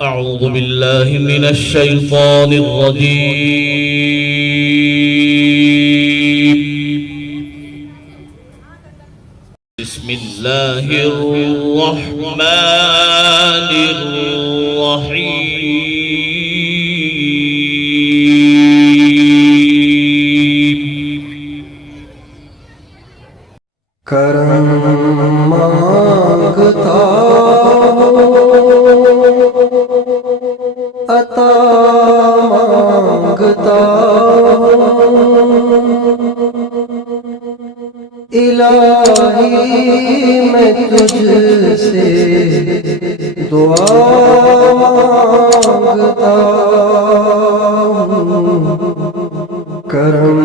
أعوذ بالله من الشيطان الرجيم. بسم الله الرحمن الرحيم. کرم مانگتا عطا مانگتا الہی میں تجھ سے دعا مانگتا کرم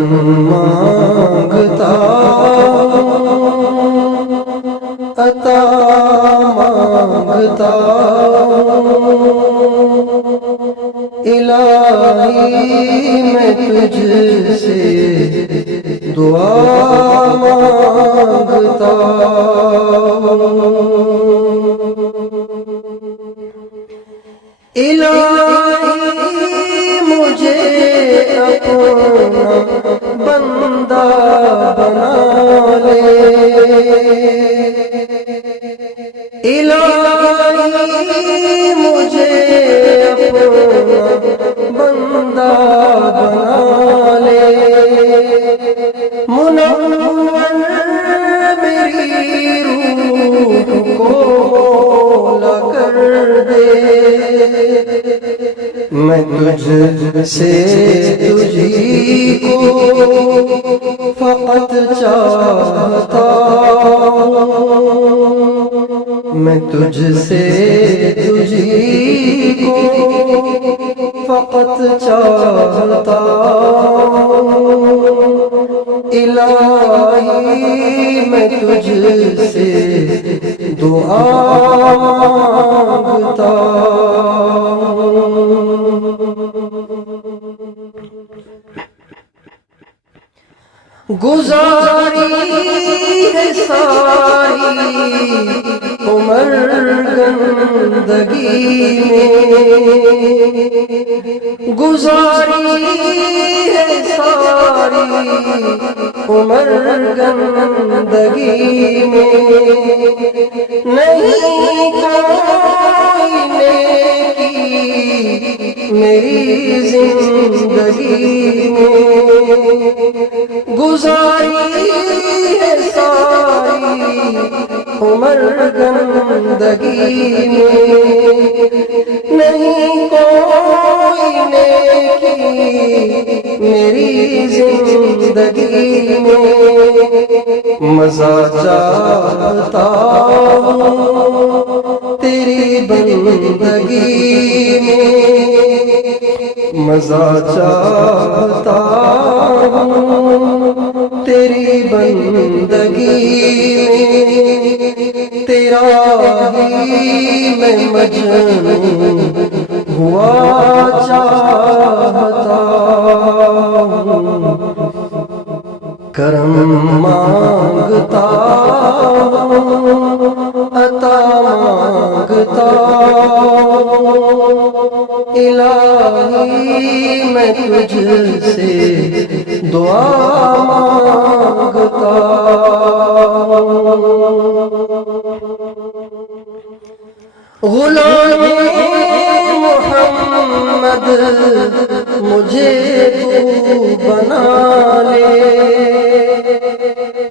مانگتا عطا مانگتا الہی میں تجھ سے دعا مانگتا الہی مجھے اپنا بندہ بنا لے الہی مجھے اپنا بندہ بنا لے منور میری روح کو مولا کر دے میں تجھ سے تجھی کو فقط چاہتا ہوں میں تجھ سے تجھی کو فقط چاہتا ہوں الہی میں تجھ سے دعا مانگتا گزاری ہے ساری عمر گندگی میں گزاری ہے ساری عمر گندگی میں نہیں کوئی نیکی میری زندگی میں گزاری ہے ساری عمر گندگی میں نہیں کوئی نیکی میری زندگی میں مزہ چاہتا ہوں تیری بندگی میں مزہ چاہتا ہوں تیری بندگی میں تیرا ہی میں مجنون ہوا چاہتا ہوں کرم مانگتا ہوں عطا مانگتا ہوں الہی میں تجھ سے دعا مانگتا غلام محمد مجھے تو بنا لے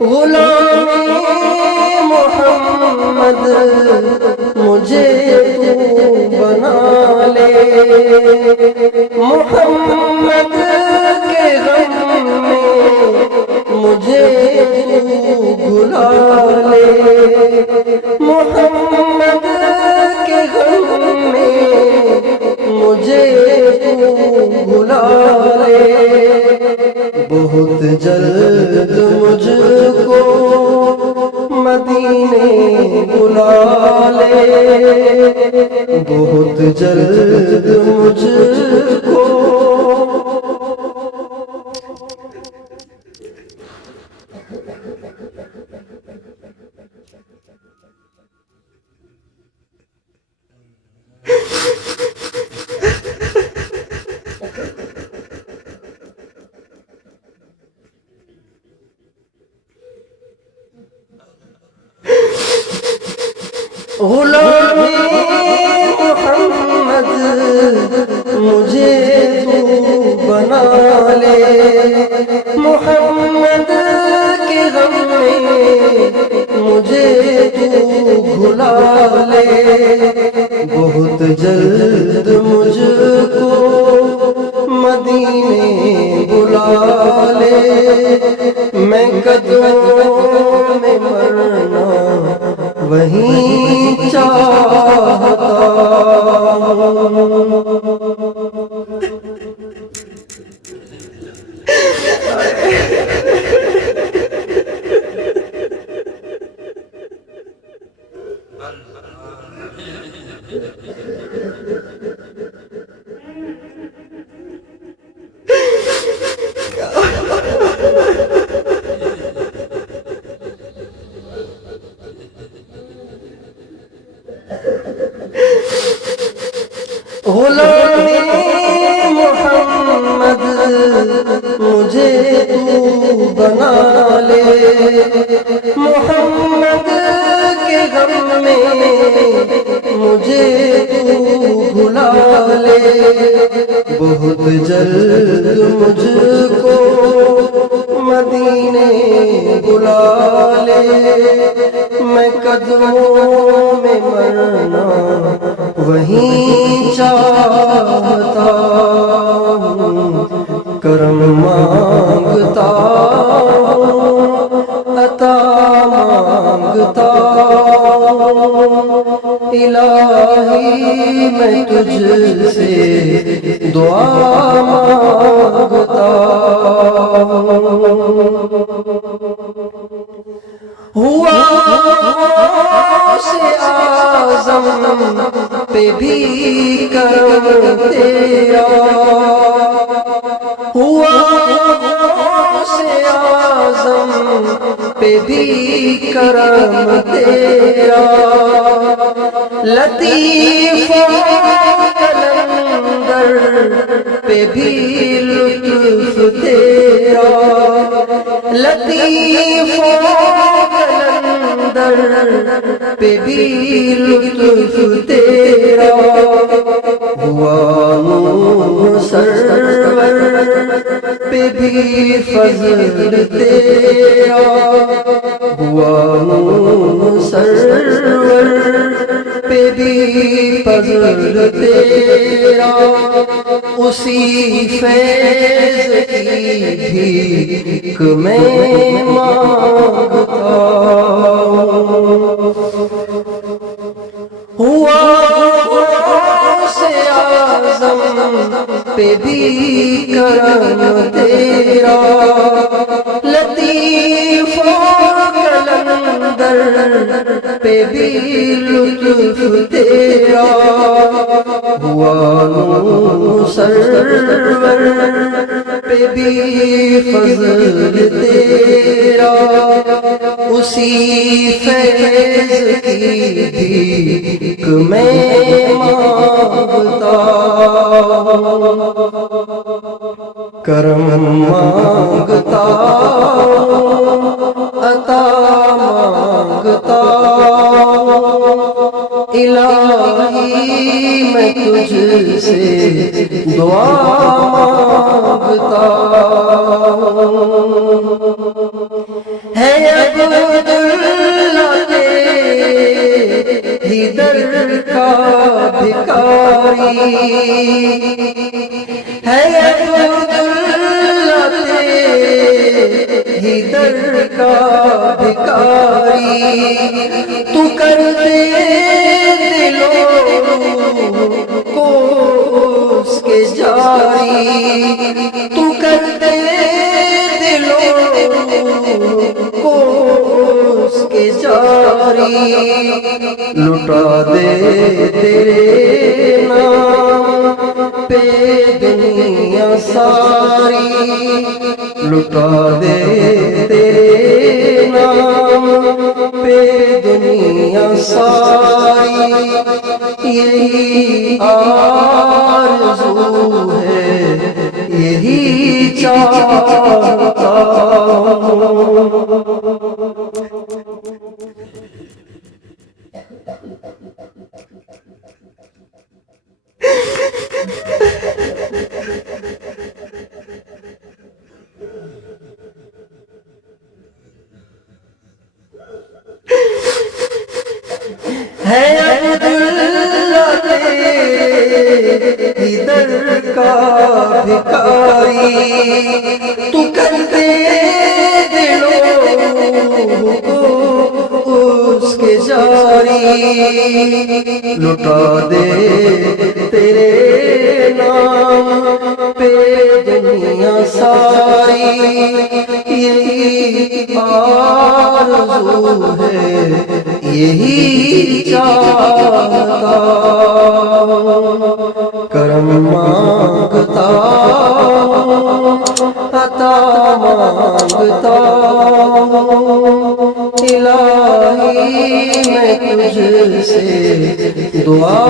غلام محمد مجھے تو بنا لے محمد کے غم میں مجھے تو بلا لے محمد کے غم میں مجھے تو بلا لے بہت جلد مجھ کو مدینے بلا لے بہت جلد مجھ کو غلام محمد مجھے تو بنا لے، محمد کے غم میں مجھے تو بھلا لے، بہت جلد مجھ کو مدینے بلا لے، میں قدموں میں مرنا وہیں چاہتا ہوں۔ غلام محمد مجھے تو بنا لے، محمد کے غم میں مجھے تو بھلا لے، بہت جلد مجھ کو مدینے بلا لے، میں قدموں میں مرنا وہیں چاہتا ہوں، کرم مانگتا ہوں، عطا مانگتا ہوں، الہی میں تجھ سے دعا مانگتا ہوں۔ ہوا سے اعظم پہ بھی کرم تیرا، ہوا سے اعظم پہ بھی کرم تیرا، لطیف کلندر پہ بھی لطف تیرا، لطیف کلندر پہ بھی لطف تیرا، ہوا نور سرور پہ بھی فضل تیرا، ہوا نور سرور پہ بھی فضل تیرا، اسی فیض کی بھیک میں مانگتا ہوں، ہوا سے اعظم پہ بھی کرم تیرا، لطیف کلندر پہ بھی لطف تیرا، ہوا نور سرور پہ بھی فضل تیرا، اسی فیض کی بھیک میں مانگتا ہوں، کرم مانگتا ہوں، عطا مانگتا ہوں، الہی میں تجھ سے دعا مانگتا ہوں، ہے عبداللہ تیری در کا بھکاری، ہے عبداللہ تیری در کا بھکاری، تو کر دے دلوں کو اس کے جاری، تو کر دے دلوں کو اس کے جاری، لٹا دے تیرے نام پہ دنیا ساری، لٹا دے تیرے نام پہ دنیا ساری، یہی آرزو ہے یہی چاہتا ہوں۔ ہے عبداللہ تیرے در کا بھکاری، تو کر دے دلوں کو اس کے جاری، لٹا دے تیرے نام پہ دنیا ساری، یہی آرزو ہے یہی چاہتا، کرم مانگتا عطا مانگتا، الہی میں تجھ سے دعا